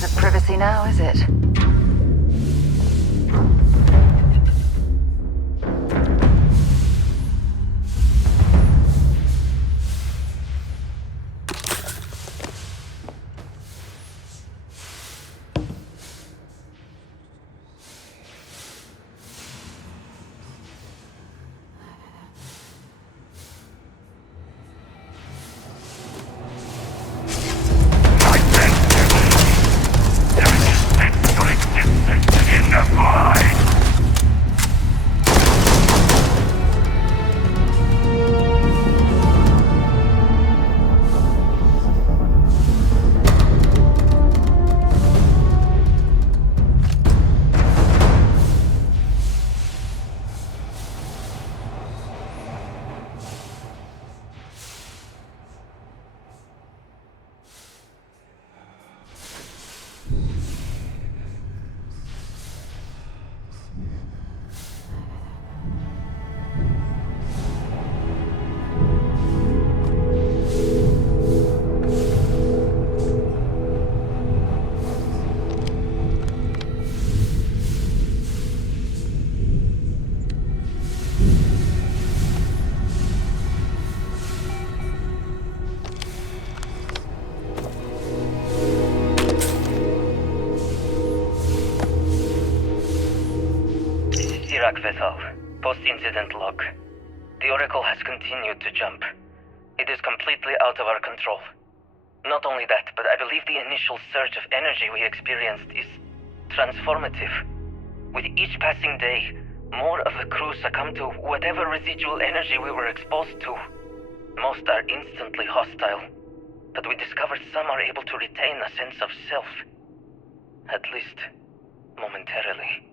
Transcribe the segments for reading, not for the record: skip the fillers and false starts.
terms of privacy now, is it? Vessel. Post-incident log. The Oracle has continued to jump. It is completely out of our control. Not only that, but I believe the initial surge of energy we experienced is transformative. With each passing day, more of the crew succumb to whatever residual energy we were exposed to. Most are instantly hostile, but we discovered some are able to retain a sense of self. At least, momentarily.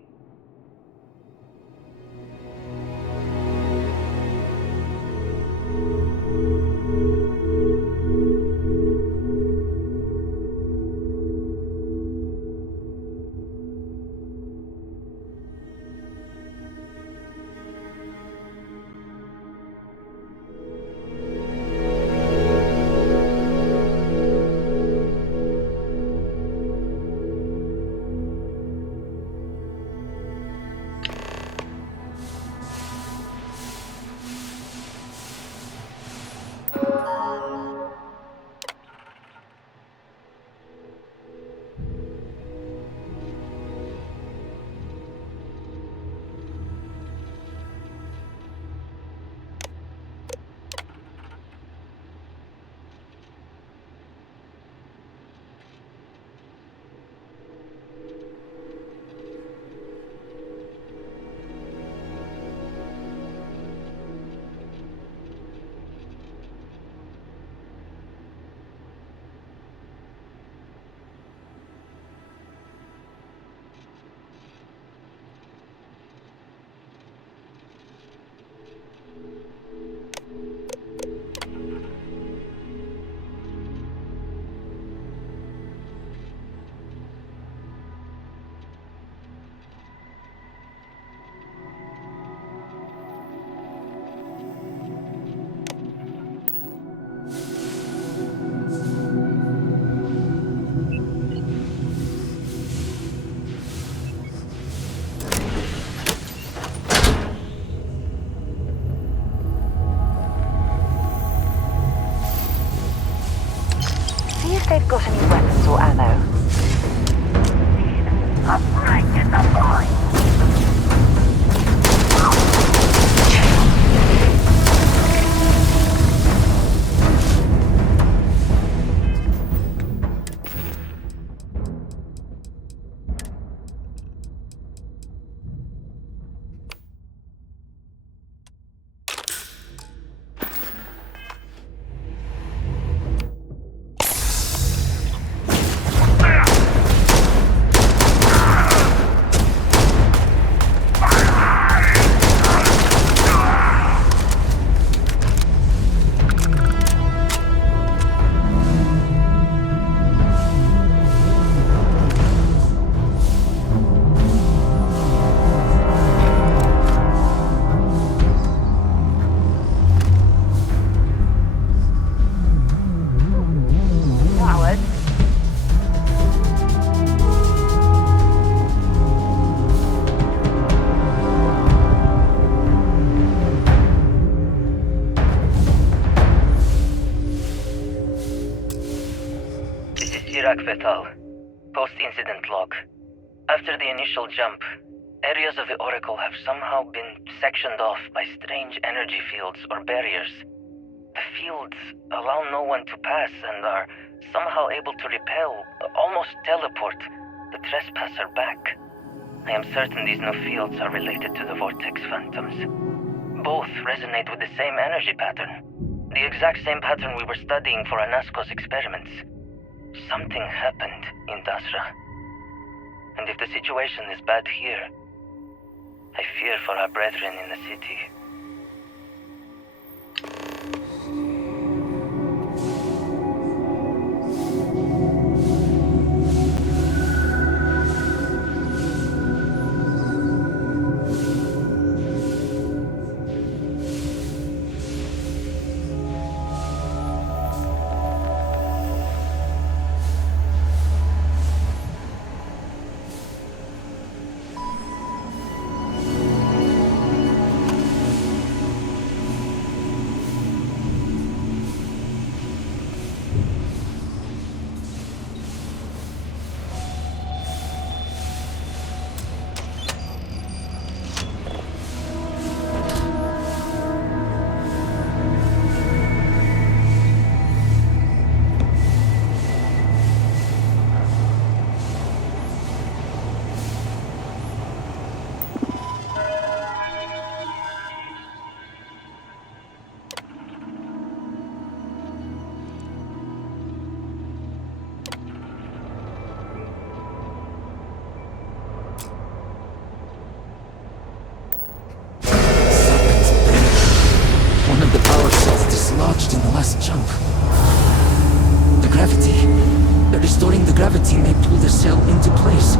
Post-incident log. After the initial jump, areas of the Oracle have somehow been sectioned off by strange energy fields or barriers. The fields allow no one to pass and are somehow able to repel, almost teleport, the trespasser back. I am certain these new fields are related to the Vortex Phantoms. Both resonate with the same energy pattern. The exact same pattern we were studying for Anasco's experiments. Something happened in Dazra. And if the situation is bad here, I fear for our brethren in the city. Jump. The gravity. Restoring the gravity may pull the cell into place.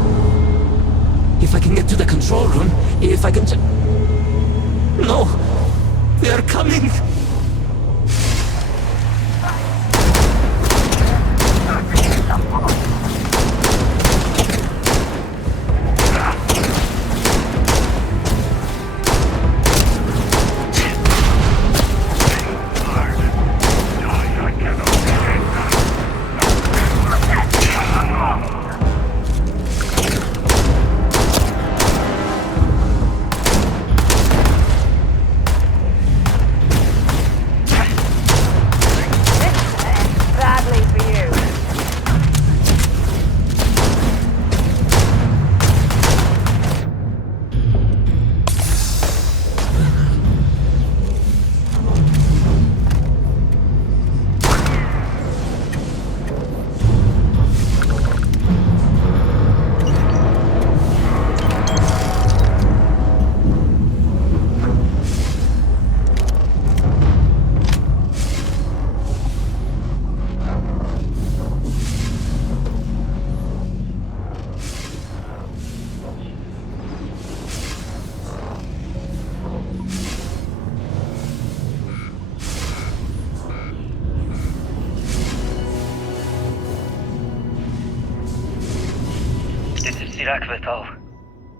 If I can get to the control room, if I can No! They are coming!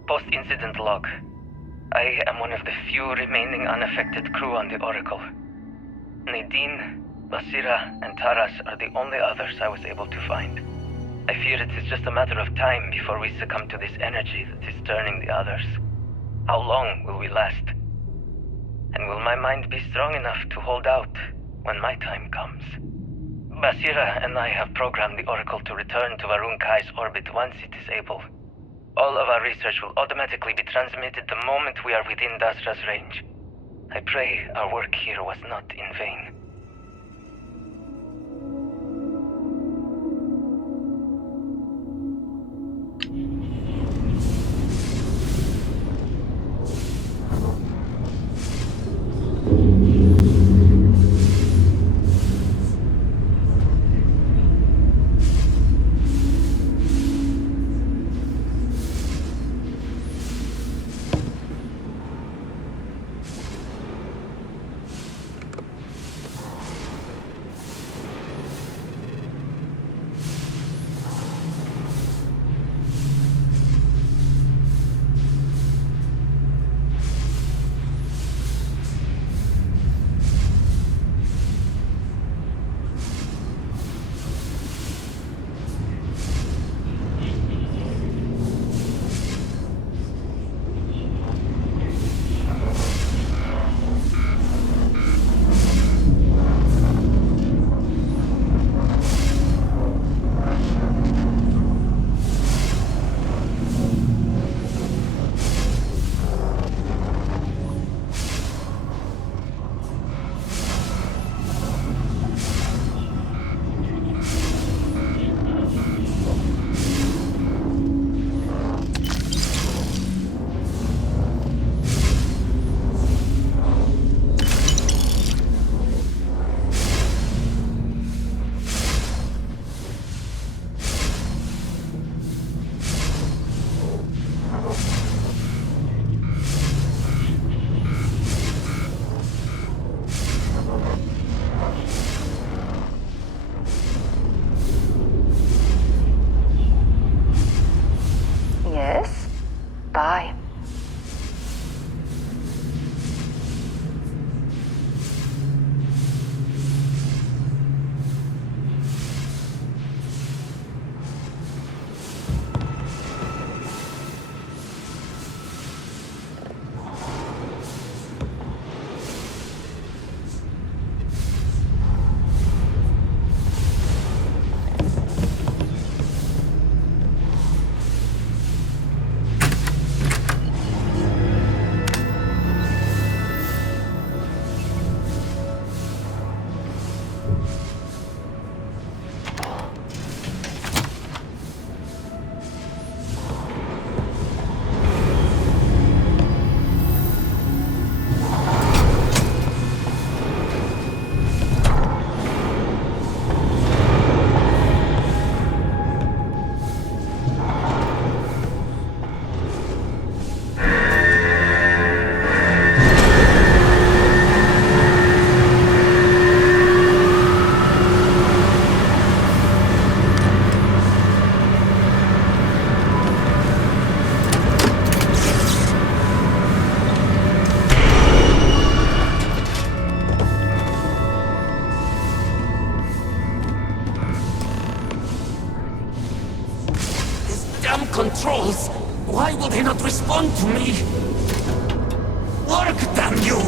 Post-incident log. I am one of the few remaining unaffected crew on the Oracle. Nadine, Basira, and Taras are the only others I was able to find. I fear it is just a matter of time before we succumb to this energy that is turning the others. How long will we last? And will my mind be strong enough to hold out when my time comes? Basira and I have programmed the Oracle to return to Varun Kai's orbit once it is able. All of our research will automatically be transmitted the moment we are within Dazra's range. I pray our work here was not in vain. have controls. Why will they not respond to me? Work, damn you!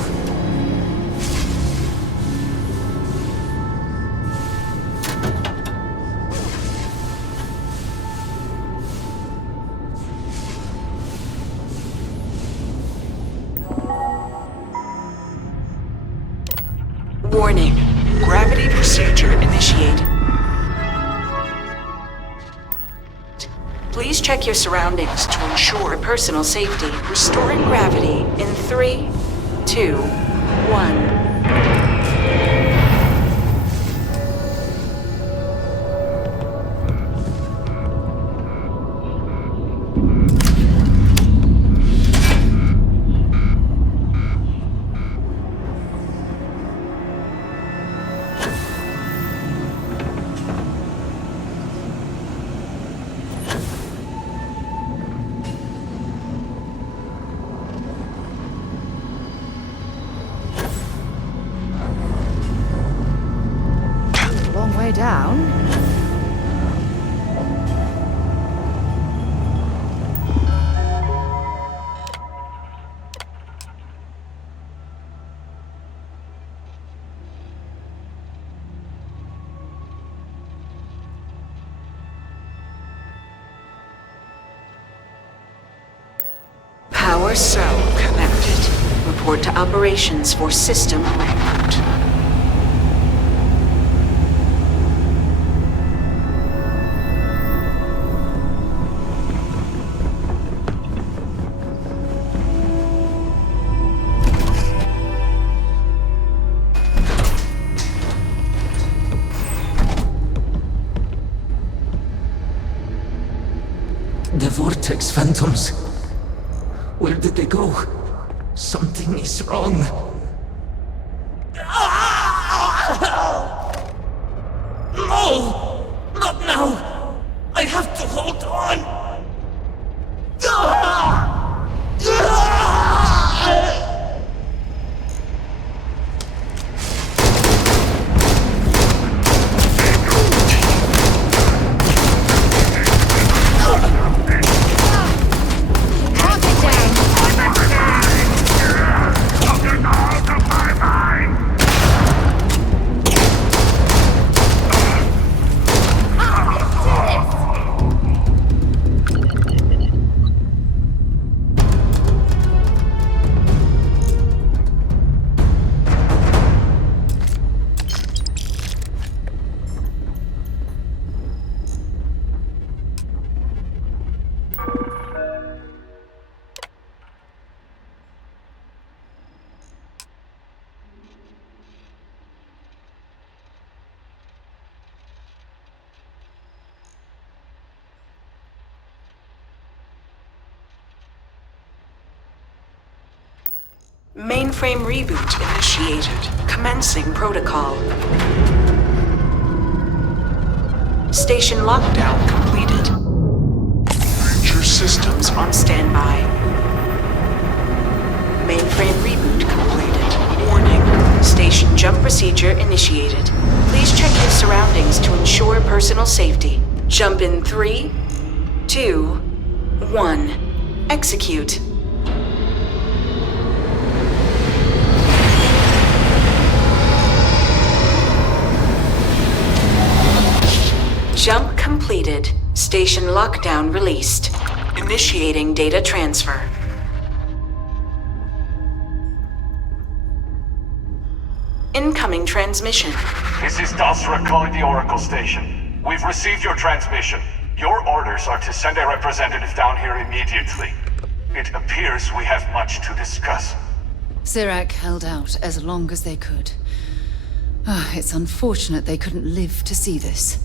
Warning. Gravity procedure initiated. Please check your surroundings to ensure personal safety. Restoring gravity in 3, 2, 1. Down. Power cell connected. Report to operations for system reboot. The vortex phantoms. Where did they go? Something is wrong. No! Not now! I have to hold on! Mainframe reboot initiated. Commencing protocol. Station lockdown completed. Major systems on standby. Mainframe reboot completed. Warning. Station jump procedure initiated. Please check your surroundings to ensure personal safety. Jump in 3, 2, 1. Execute. Jump completed. Station lockdown released. Initiating data transfer. Incoming transmission. This is Dazra calling the Oracle station. We've received your transmission. Your orders are to send a representative down here immediately. It appears we have much to discuss. Sirac held out as long as they could. It's unfortunate they couldn't live to see this.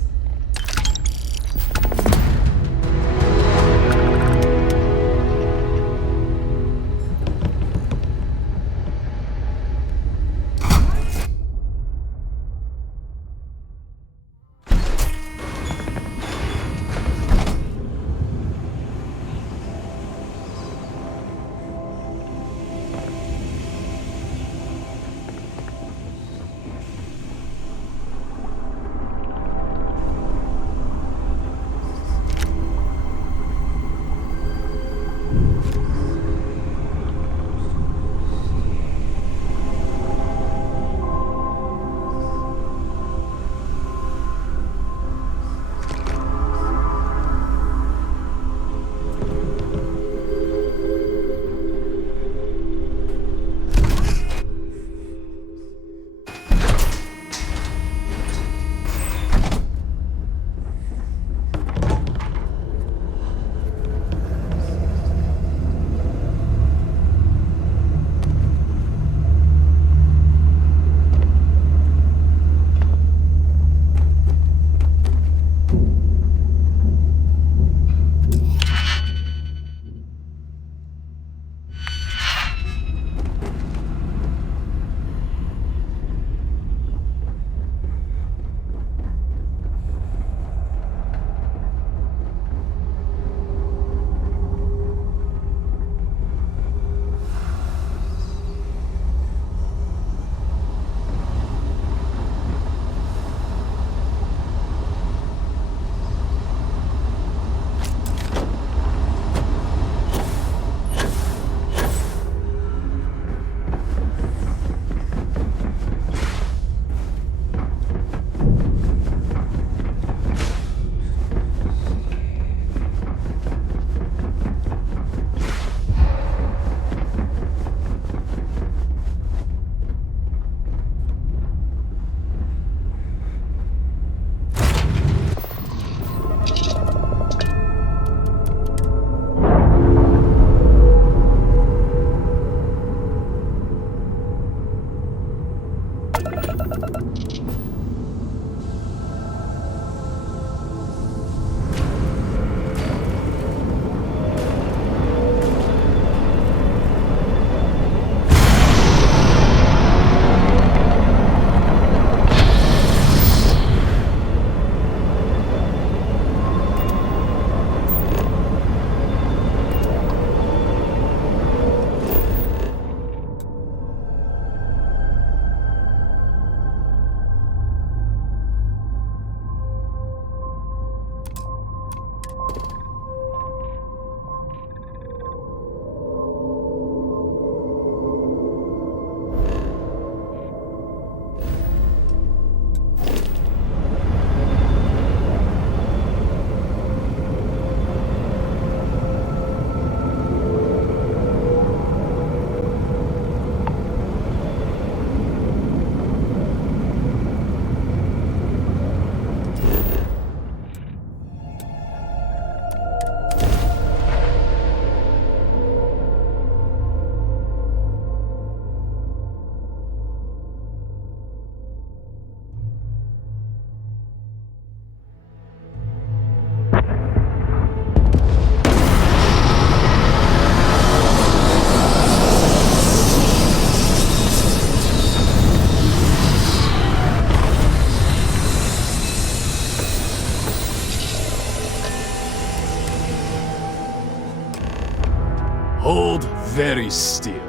Hold very still,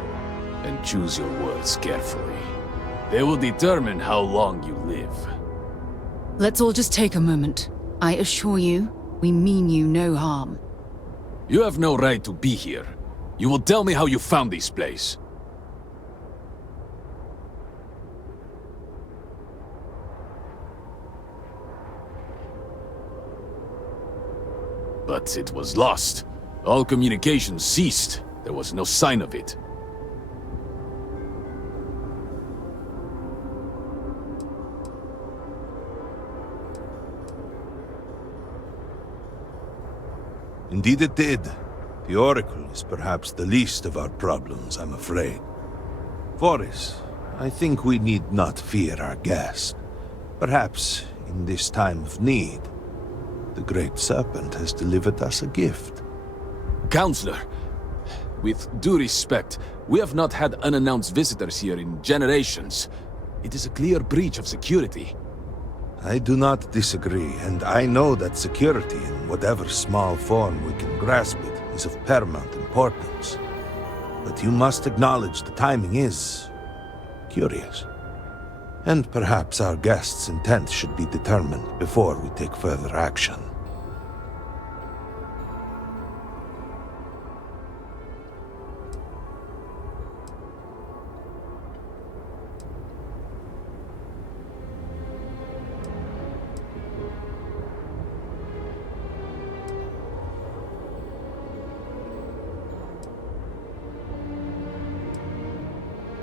and choose your words carefully. They will determine how long you live. Let's all just take a moment. I assure you, we mean you no harm. You have no right to be here. You will tell me how you found this place. But it was lost. All communication ceased. There was no sign of it. Indeed it did. The Oracle is perhaps the least of our problems, I'm afraid. Voris, I think we need not fear our guest. Perhaps, in this time of need, the Great Serpent has delivered us a gift. Counselor, with due respect, we have not had unannounced visitors here in generations. It is a clear breach of security. I do not disagree, and I know that security, in whatever small form we can grasp it, is of paramount importance. But you must acknowledge the timing is curious. And perhaps our guest's intent should be determined before we take further action.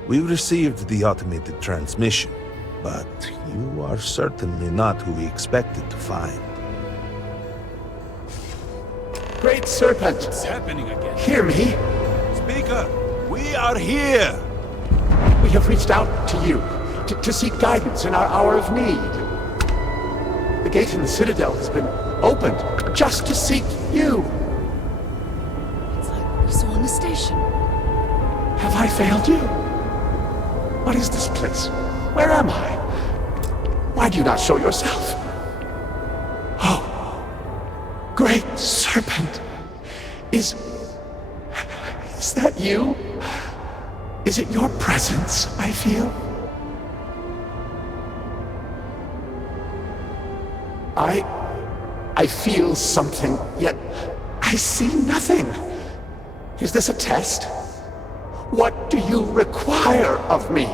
We received the automated transmission, but you are certainly not who we expected to find. Great Serpent, What's happening again? hear me. Speaker, we are here! We have reached out to you to seek guidance in our hour of need. The gate in the Citadel has been opened just to seek you. It's like what we saw on the station. Have I failed you? What is this place? Where am I? Why do you not show yourself? Oh, Great Serpent. Is that you? Is it your presence I feel? I feel something, yet I see nothing. Is this a test? What do you require of me?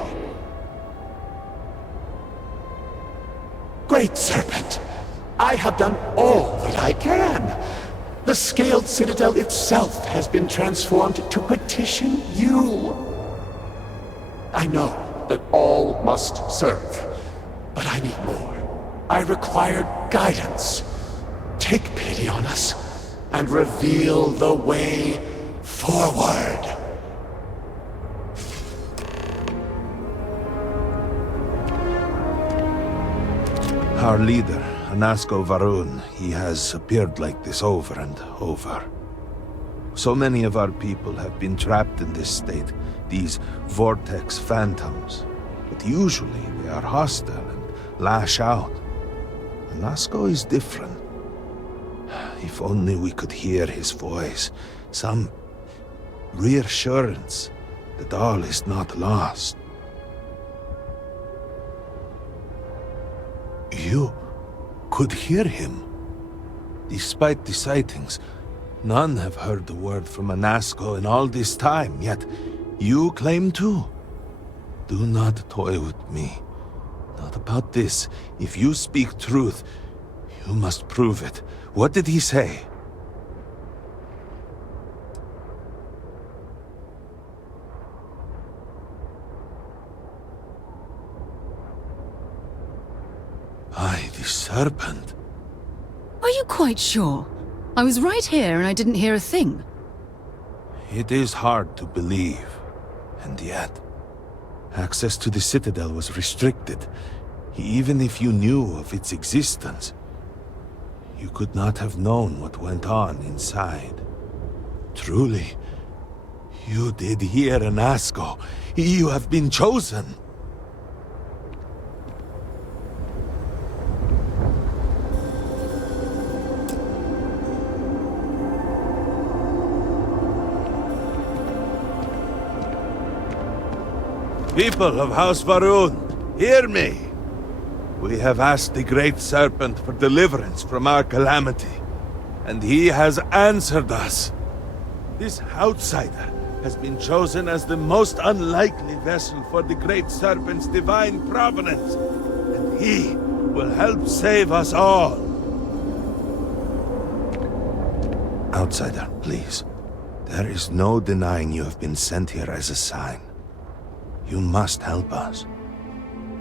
Great Serpent, I have done all that I can. The scaled citadel itself has been transformed to petition you. I know that all must serve, but I need more. I require guidance. Take pity on us and reveal the way forward. Our leader, Anasko Varun, he has appeared like this over and over. So many of our people have been trapped in this state, these vortex phantoms. But usually they are hostile and lash out. Anasko is different. If only we could hear his voice, some reassurance that all is not lost. You could hear him. Despite the sightings, none have heard the word from Anasko in all this time, yet you claim to. Do not toy with me. Not about this. If you speak truth, you must prove it. What did he say? The serpent. Are you quite sure? I was right here and I didn't hear a thing. It is hard to believe, and yet, access to the Citadel was restricted. Even if you knew of its existence, you could not have known what went on inside. Truly, you did hear Anasko. You have been chosen. People of House Varun, hear me! We have asked the Great Serpent for deliverance from our calamity, and he has answered us. This outsider has been chosen as the most unlikely vessel for the Great Serpent's divine providence, and he will help save us all. Outsider, please. There is no denying you have been sent here as a sign. You must help us.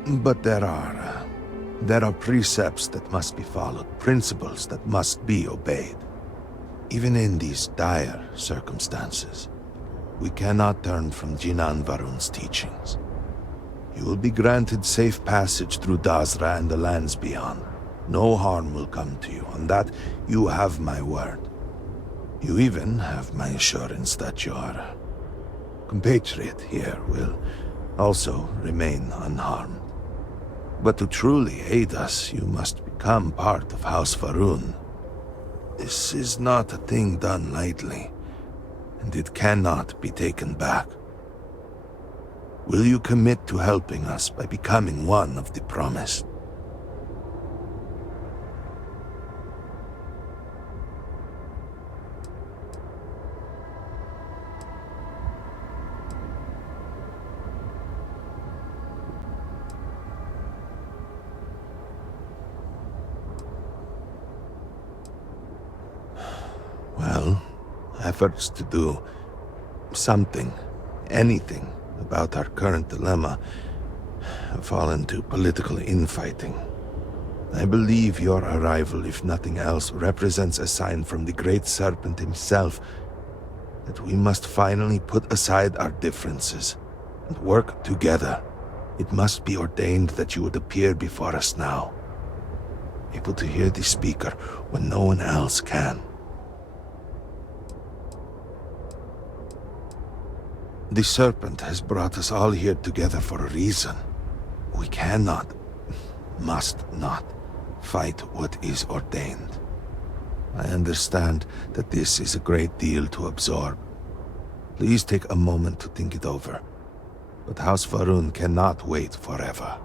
But there are precepts that must be followed, principles that must be obeyed. Even in these dire circumstances, we cannot turn from Jinan Varun's teachings. You will be granted safe passage through Dazra and the lands beyond. No harm will come to you. On that, you have my word. You even have my assurance that your compatriot here will also remain unharmed. But to truly aid us, you must become part of House Varun. This is not a thing done lightly, and it cannot be taken back. Will you commit to helping us by becoming one of the promised? Well, efforts to do something, anything, about our current dilemma have fallen to political infighting. I believe your arrival, if nothing else, represents a sign from the Great Serpent himself that we must finally put aside our differences and work together. It must be ordained that you would appear before us now, able to hear the speaker when no one else can. The Serpent has brought us all here together for a reason. We cannot, must not, fight what is ordained. I understand that this is a great deal to absorb. Please take a moment to think it over. But House Varun cannot wait forever.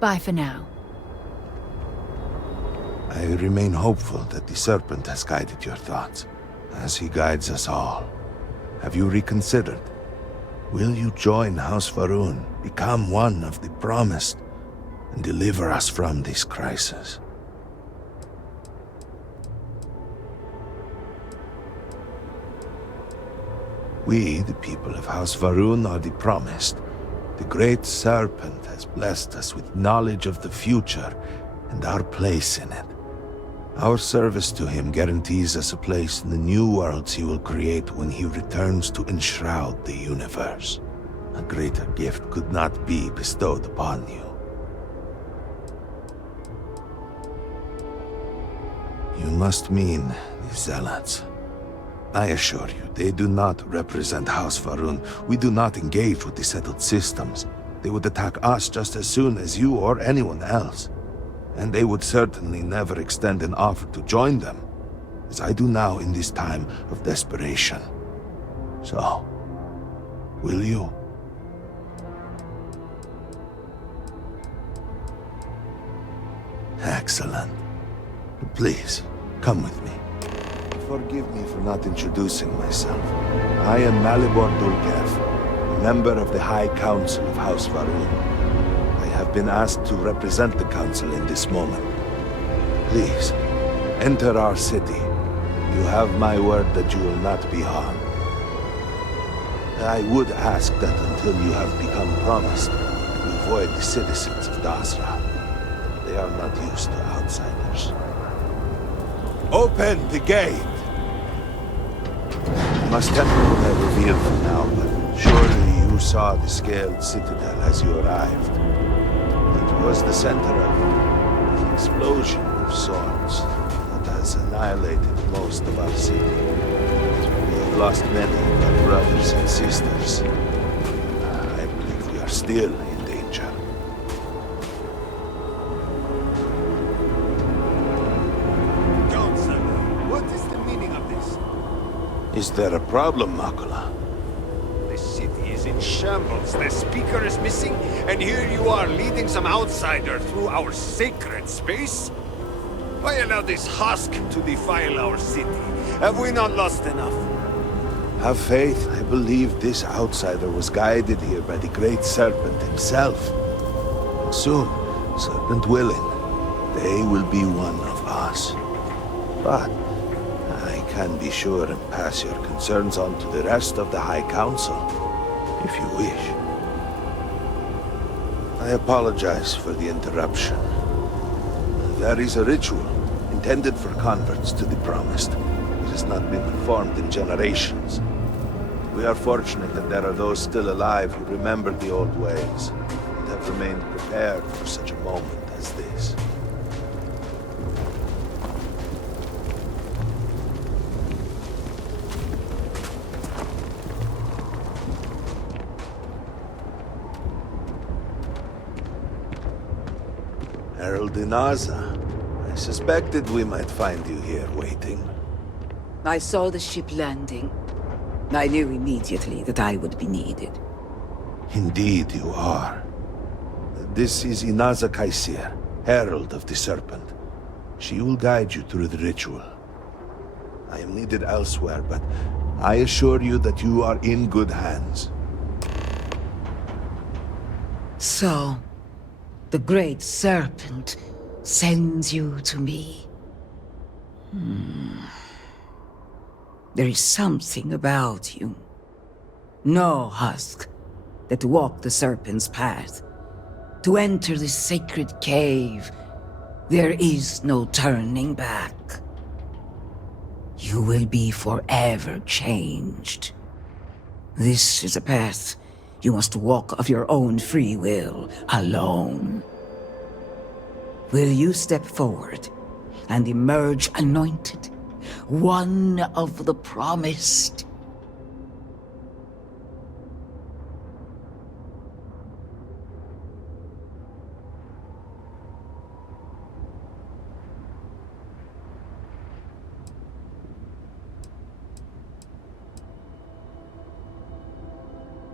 Bye for now. I remain hopeful that the Serpent has guided your thoughts, as he guides us all. Have you reconsidered? Will you join House Varun, become one of the promised, and deliver us from this crisis? We, the people of House Varun, are the promised. The Great Serpent has blessed us with knowledge of the future and our place in it. Our service to him guarantees us a place in the new worlds he will create when he returns to enshroud the universe. A greater gift could not be bestowed upon you. You must mean the Zealots. I assure you, they do not represent House Varun. We do not engage with the settled systems. They would attack us just as soon as you or anyone else. And they would certainly never extend an offer to join them, as I do now in this time of desperation. So, will you? Excellent. Please, come with me. Forgive me for not introducing myself. I am Malibor Dulkev, member of the High Council of House Varun. I have been asked to represent the Council in this moment. Please, enter our city. You have my word that you will not be harmed. I would ask that until you have become promised, you avoid the citizens of Dazra. They are not used to outsiders. Open the gate! Must temporarily reveal for now, but surely you saw the scaled citadel as you arrived. It was the center of an explosion of sorts that has annihilated most of our city. We have lost many of our brothers and sisters. still in danger. Johnson, what is the meaning of this? Is there a problem, Makula? The city is in shambles, the speaker is missing, and here you are leading some outsider through our sacred space? Why allow this husk to defile our city? Have we not lost enough? Have faith. I believe this outsider was guided here by the Great Serpent himself. Soon, Serpent willing, they will be one of us. But I can be sure and pass your concerns on to the rest of the High Council, if you wish. I apologize for the interruption. There is a ritual intended for converts to the Promised. It has not been performed in generations. We are fortunate that there are those still alive who remember the old ways and have remained prepared for such a moment as this. Herald Dazra. I suspected we might find you here waiting. I saw the ship landing. I knew immediately that I would be needed. Indeed you are. This is Inaza Kaisir, Herald of the Serpent. She will guide you through the ritual. I am needed elsewhere, but I assure you that you are in good hands. So, the Great Serpent sends you to me. There is something about you. No husk that walk the Serpent's path. To enter this sacred cave, there is no turning back. You will be forever changed. This is a path you must walk of your own free will, alone. Will you step forward and emerge anointed? One of the Promised?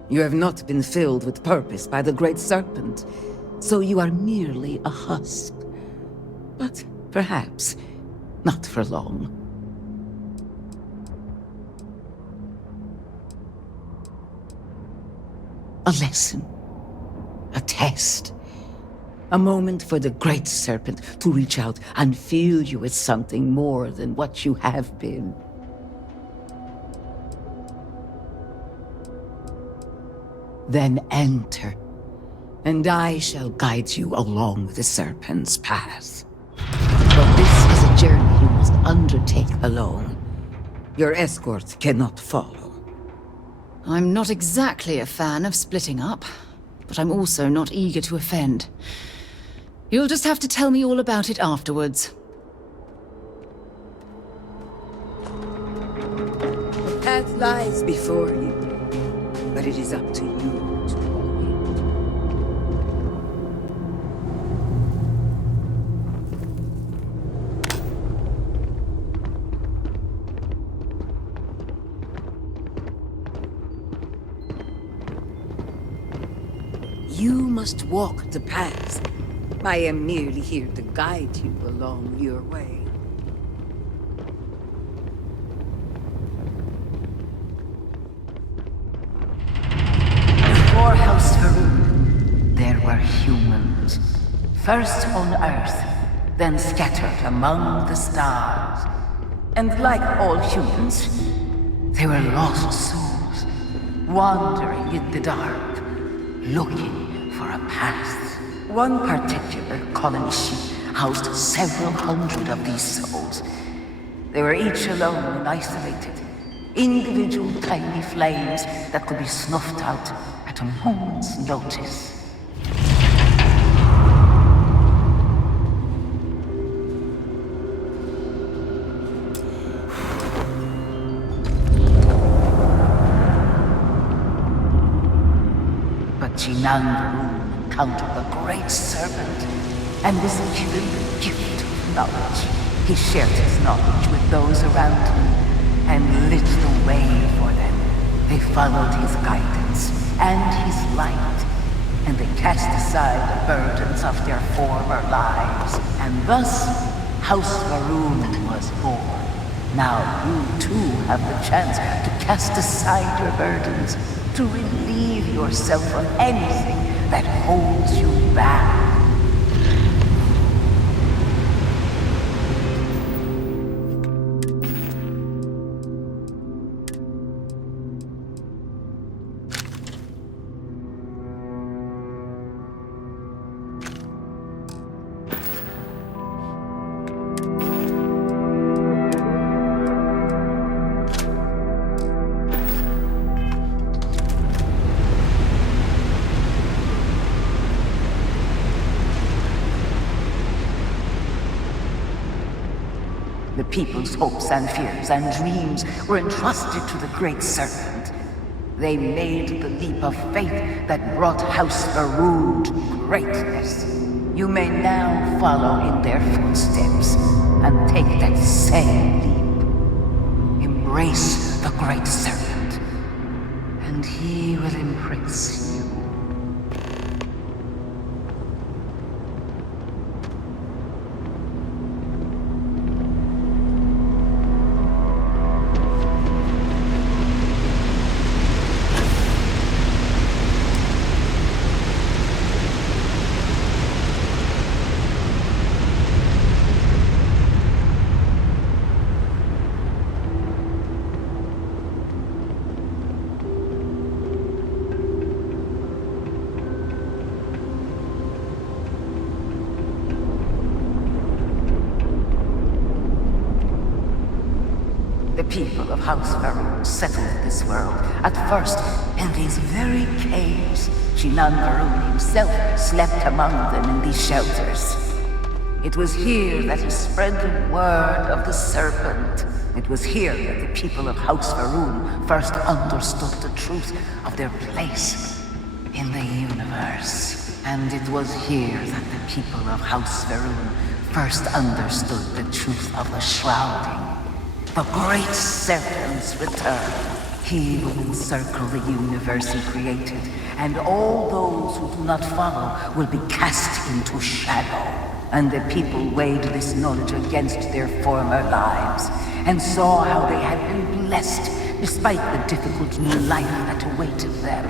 You have not been filled with purpose by the Great Serpent, so you are merely a husk. But perhaps not for long. A lesson. A test. A moment for the Great Serpent to reach out and fill you with something more than what you have been. Then enter, and I shall guide you along the Serpent's path. But this is a journey you must undertake alone. Your escort cannot follow. I'm not exactly a fan of splitting up, but I'm also not eager to offend. You'll just have to tell me all about it afterwards. The path lies before you, but it is up to you to walk it. You must walk the path. I am merely here to guide you along your way. Before House Harun, there were humans. First on Earth, then scattered among the stars. And like all humans, they were lost souls, wandering in the dark, looking for a path. One particular colony ship housed several hundred of these souls. They were each alone and isolated, individual tiny flames that could be snuffed out at a moment's notice. But you Shinangaroon encountered the Great Serpent and was given the gift of knowledge. He shared his knowledge with those around him and lit the way for them. They followed his guidance and his light, and they cast aside the burdens of their former lives, and thus House Varun was born. Now you too have the chance to cast aside your burdens, to relieve yourself of anything that holds you back. The people's hopes and fears and dreams were entrusted to the Great Serpent. They made the leap of faith that brought House Varun to greatness. You may now follow in their footsteps and take that same leap. Embrace the Great Serpent, and he will embrace you. The people of House Varun settled this world, at first in these very caves. Shinan Varun himself slept among them in these shelters. It was here that he spread the word of the serpent. It was here that the people of House Varun first understood the truth of their place in the universe. And it was here that the people of House Varun first understood the truth of the shrouding. The Great Serpent's return. He will encircle the universe he created, and all those who do not follow will be cast into shadow. And the people weighed this knowledge against their former lives, and saw how they had been blessed despite the difficult new life that awaited them.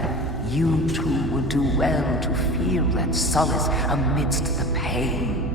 You too would do well to feel that solace amidst the pain.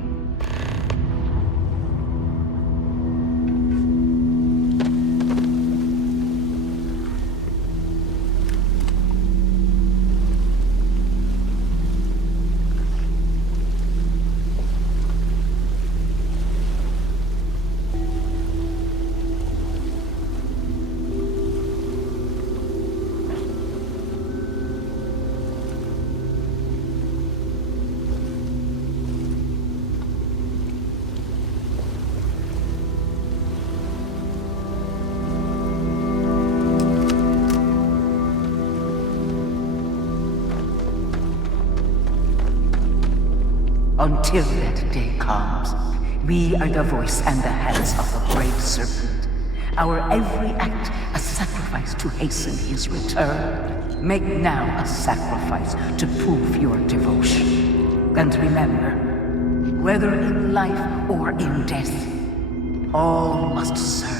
Until that day comes, we are the voice and the hands of the Great Serpent. Our every act a sacrifice to hasten his return. Make now a sacrifice to prove your devotion. And remember, whether in life or in death, all must serve.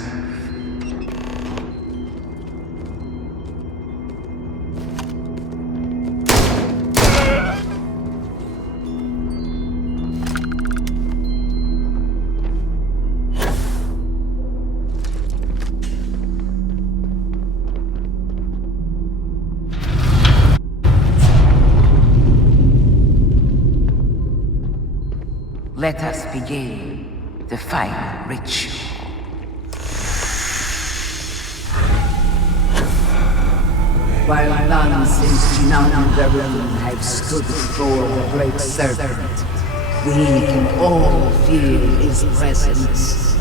Let us begin the final ritual. While none since Shinangaroon have stood before the Great Serpent, we can all feel his presence.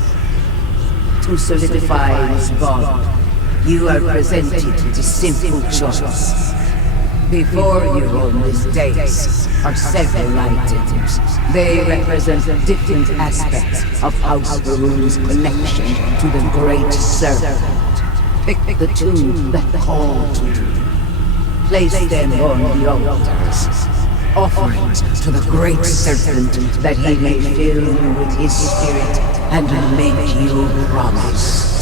To solidify his bond, you are presented with a simple choice. Before you on this dais are several items. They represent different aspects of House Varun's connection to the Great Serpent. Pick the two that call to you. Place them on the altars. Offerings to the Great Serpent that he may fill you with his spirit and make you promise.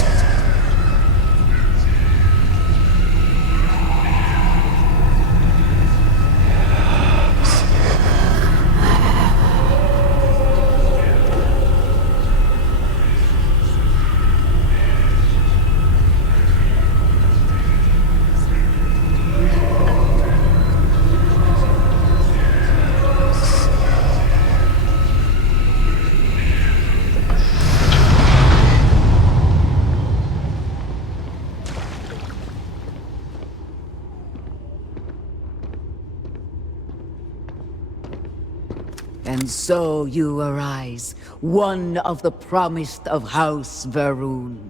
And so you arise, one of the promised of House Varun.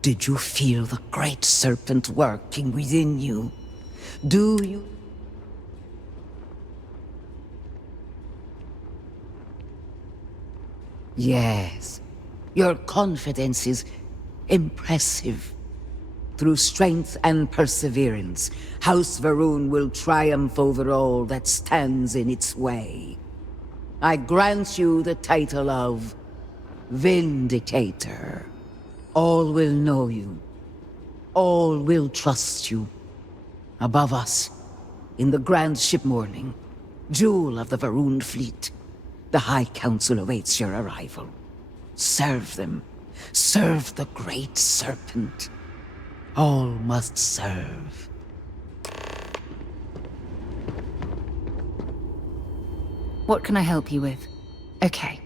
Did you feel the Great Serpent working within you? Do you? Yes, your confidence is impressive. Through strength and perseverance, House Varun will triumph over all that stands in its way. I grant you the title of Vindicator. All will know you. All will trust you. Above us, in the Grand Ship Morning, jewel of the Varun fleet, the High Council awaits your arrival. Serve them. Serve the Great Serpent. All must serve. What can I help you with? Okay.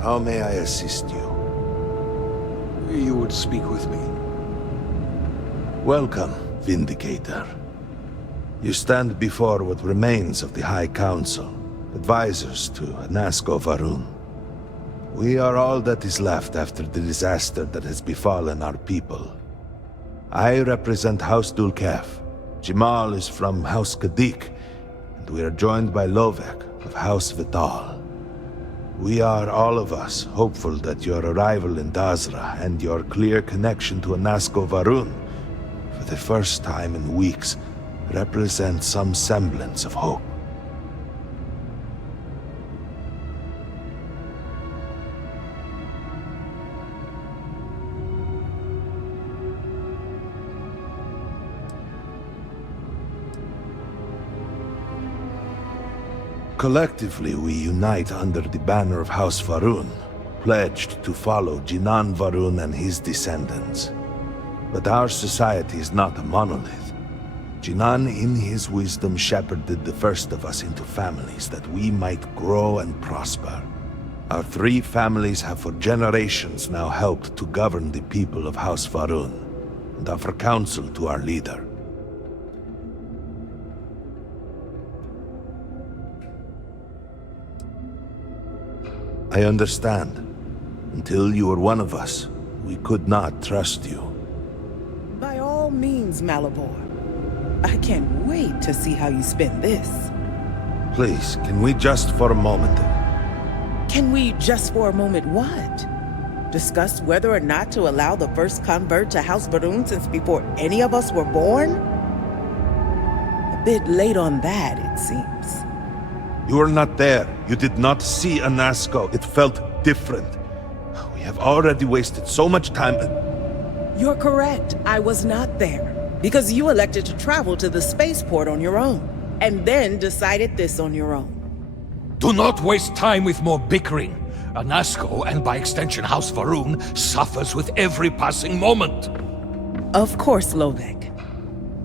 How may I assist you? You would speak with me. Welcome, Vindicator. You stand before what remains of the High Council, advisors to Anasco Varun. We are all that is left after the disaster that has befallen our people. I represent House Dulkef. Jamal is from House Kadik, and we are joined by Lovek of House Vital. We are, all of us, hopeful that your arrival in Dazra and your clear connection to Anasco Varun, for the first time in weeks, represent some semblance of hope. Collectively, we unite under the banner of House Varun, pledged to follow Jinan Varun and his descendants. But our society is not a monolith. Jinan, in his wisdom, shepherded the first of us into families that we might grow and prosper. Our 3 families have for generations now helped to govern the people of House Varun, and offer counsel to our leader. I understand. Until you were one of us, we could not trust you. By all means, Malabor. I can't wait to see how you spin this. Please, can we just for a moment? Can we just for a moment what? Discussed whether or not to allow the first convert to House Varun since before any of us were born? A bit late on that, it seems. You were not there. You did not see Anasco. It felt different. We have already wasted so much time. You're correct. I was not there. Because you elected to travel to the spaceport on your own. And then decided this on your own. Do not waste time with more bickering. Anasco, and by extension House Varun, suffers with every passing moment. Of course, Lovek.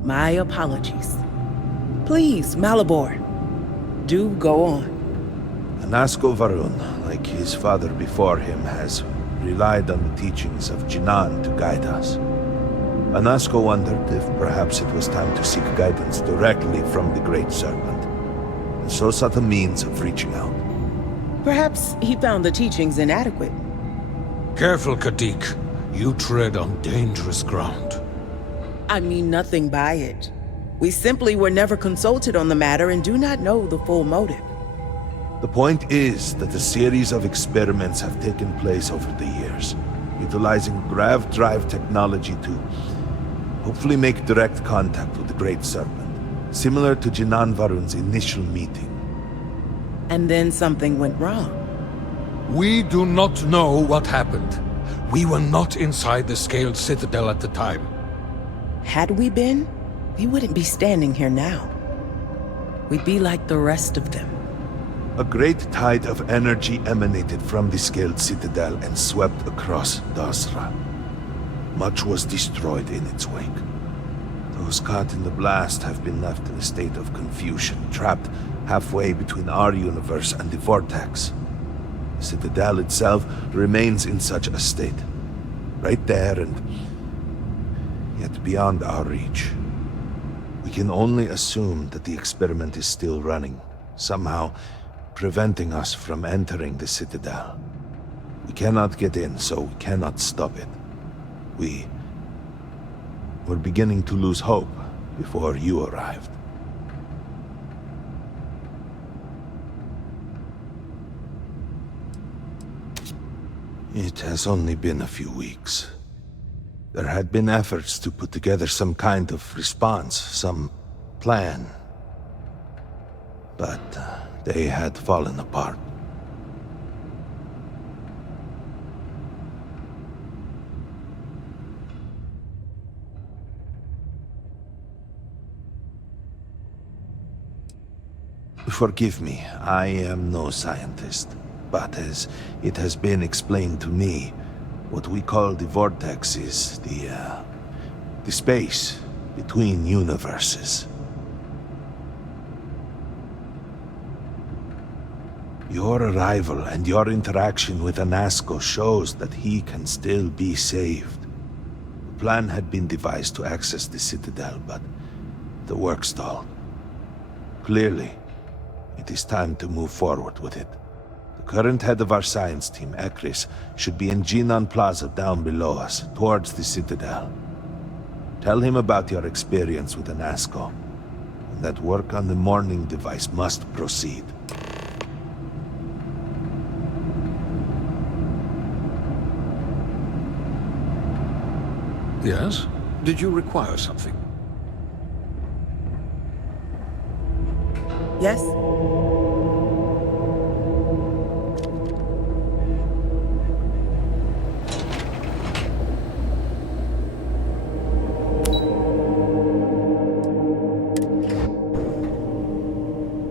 My apologies. Please, Malibor, do go on. Anasco Varun, like his father before him, has relied on the teachings of Jinan to guide us. Anasco wondered if perhaps it was time to seek guidance directly from the Great Serpent, and so sought a means of reaching out. Perhaps he found the teachings inadequate. Careful, Kadik. You tread on dangerous ground. I mean nothing by it. We simply were never consulted on the matter and do not know the full motive. The point is that a series of experiments have taken place over the years, utilizing grav drive technology to hopefully make direct contact with the Great Serpent, similar to Jinan Varun's initial meeting. And then something went wrong. We do not know what happened. We were not inside the Scaled Citadel at the time. Had we been, we wouldn't be standing here now. We'd be like the rest of them. A great tide of energy emanated from the Scaled Citadel and swept across Dazra. Much was destroyed in its wake. Those caught in the blast have been left in a state of confusion, trapped halfway between our universe and the Vortex. The Citadel itself remains in such a state. Right there and yet beyond our reach. We can only assume that the experiment is still running, somehow preventing us from entering the Citadel. We cannot get in, so we cannot stop it. We were beginning to lose hope before you arrived. It has only been a few weeks. There had been efforts to put together some kind of response, some plan. But they had fallen apart. Forgive me, I am no scientist. But as it has been explained to me, what we call the Vortex is the space between universes. Your arrival and your interaction with Anasco shows that he can still be saved. The plan had been devised to access the Citadel, but the work stalled. Clearly, it is time to move forward with it. The current head of our science team, Ekris, should be in Jinan Plaza down below us, towards the Citadel. Tell him about your experience with Anasco, and that work on the morning device must proceed. Yes? Did you require something? Yes?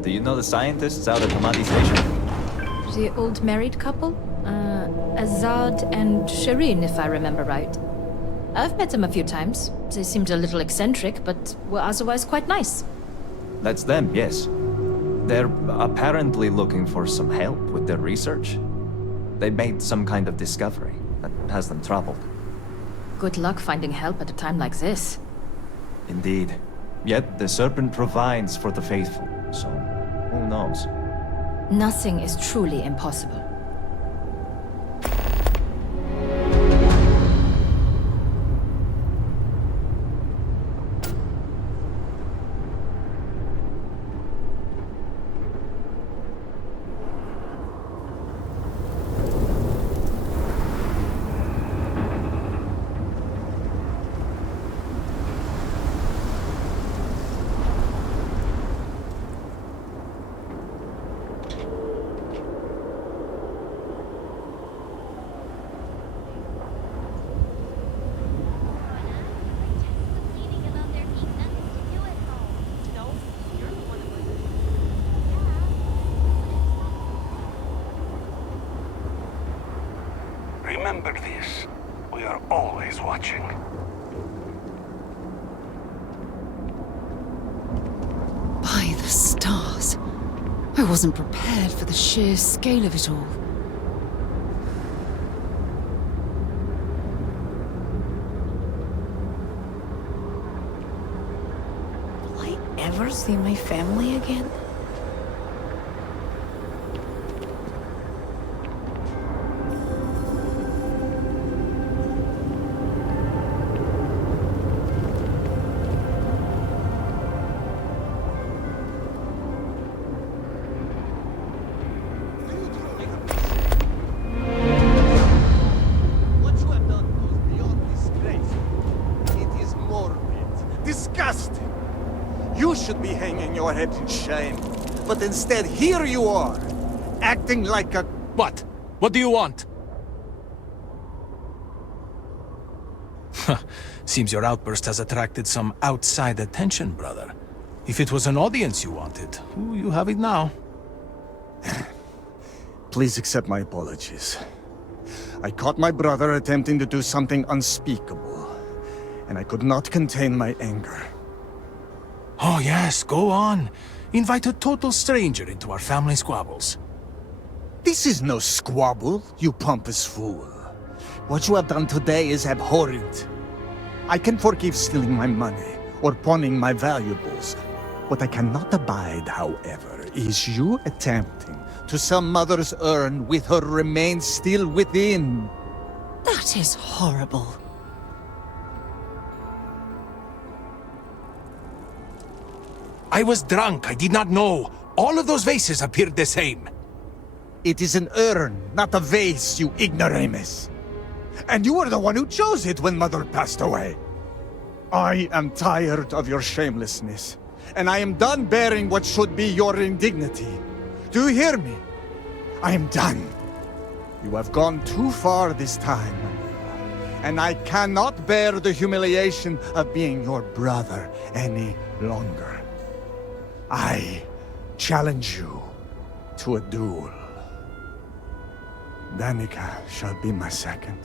Do you know the scientists out at Hamadi Station? The old married couple? Azad and Shireen, if I remember right. I've met them a few times. They seemed a little eccentric, but were otherwise quite nice. That's them, yes. They're apparently looking for some help with their research. They made some kind of discovery that has them troubled. Good luck finding help at a time like this. Indeed. Yet the Serpent provides for the faithful, so who knows? Nothing is truly impossible. Remember this. We are always watching. By the stars. I wasn't prepared for the sheer scale of it all. Will I ever see my family again? What you have done goes beyond disgrace. It is morbid, disgusting. You should be hanging your head in shame. But instead, here you are, acting like a... What? What do you want? Seems your outburst has attracted some outside attention, brother. If it was an audience you wanted, you have it now. Please accept my apologies. I caught my brother attempting to do something unspeakable, and I could not contain my anger. Oh yes, go on. Invite a total stranger into our family squabbles. This is no squabble, you pompous fool. What you have done today is abhorrent. I can forgive stealing my money or pawning my valuables. What I cannot abide, however, is you attempting to some mother's urn with her remains still within. That is horrible. I was drunk, I did not know. All of those vases appeared the same. It is an urn, not a vase, you ignoramus. And you were the one who chose it when Mother passed away. I am tired of your shamelessness, and I am done bearing what should be your indignity. Do you hear me? I am done. You have gone too far this time, and I cannot bear the humiliation of being your brother any longer. I challenge you to a duel. Danica shall be my second.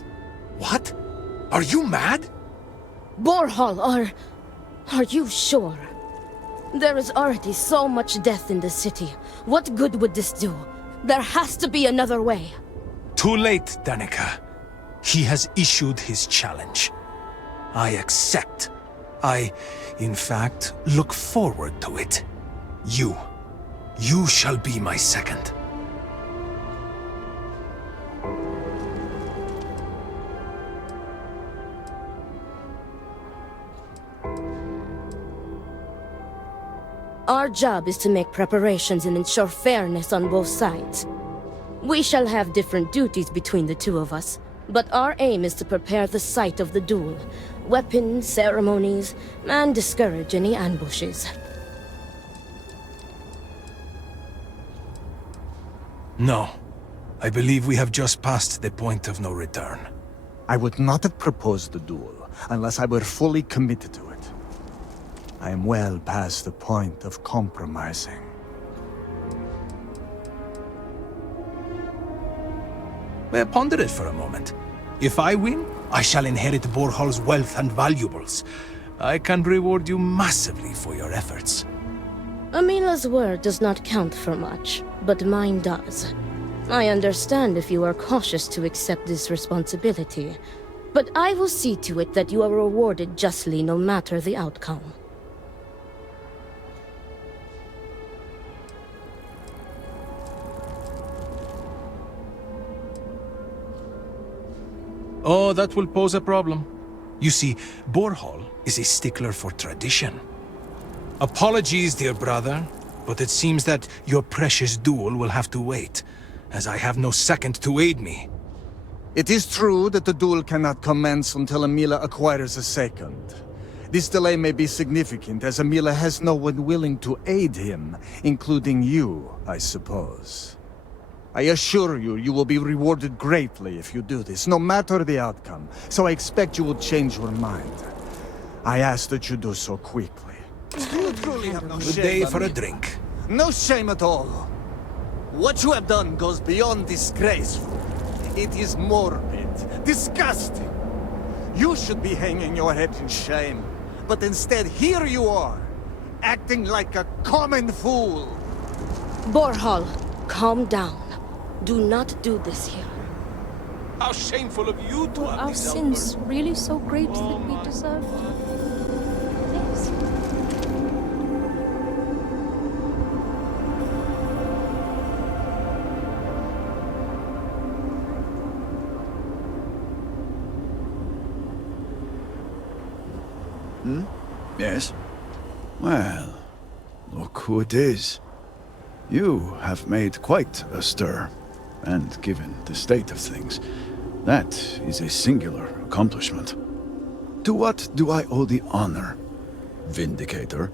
What? Are you mad? Borhal, are you sure? There is already so much death in the city. What good would this do? There has to be another way. Too late, Danica. He has issued his challenge. I accept. I, in fact, look forward to it. You shall be my second. Our job is to make preparations and ensure fairness on both sides. We shall have different duties between the two of us, but our aim is to prepare the site of the duel, weapons, ceremonies, and discourage any ambushes. No. I believe we have just passed the point of no return. I would not have proposed the duel unless I were fully committed to it. I am well past the point of compromising. Well, ponder it for a moment. If I win, I shall inherit Borhal's wealth and valuables. I can reward you massively for your efforts. Amila's word does not count for much, but mine does. I understand if you are cautious to accept this responsibility, but I will see to it that you are rewarded justly no matter the outcome. Oh, that will pose a problem. You see, Borhal is a stickler for tradition. Apologies, dear brother, but it seems that your precious duel will have to wait, as I have no second to aid me. It is true that the duel cannot commence until Amila acquires a second. This delay may be significant, as Amila has no one willing to aid him, including you, I suppose. I assure you, you will be rewarded greatly if you do this, no matter the outcome, so I expect you will change your mind. I ask that you do so quickly. Do you truly have no Good shame? day for a drink. No shame at all. What you have done goes beyond disgraceful. It is morbid. Disgusting! You should be hanging your head in shame. But instead, here you are, acting like a common fool. Borhall, calm down. Do not do this here. How shameful of you to Were have our this sins really so great that we deserved this? Yes? Well, look who it is. You have made quite a stir, and given the state of things, that is a singular accomplishment. To what do I owe the honor? Vindicator?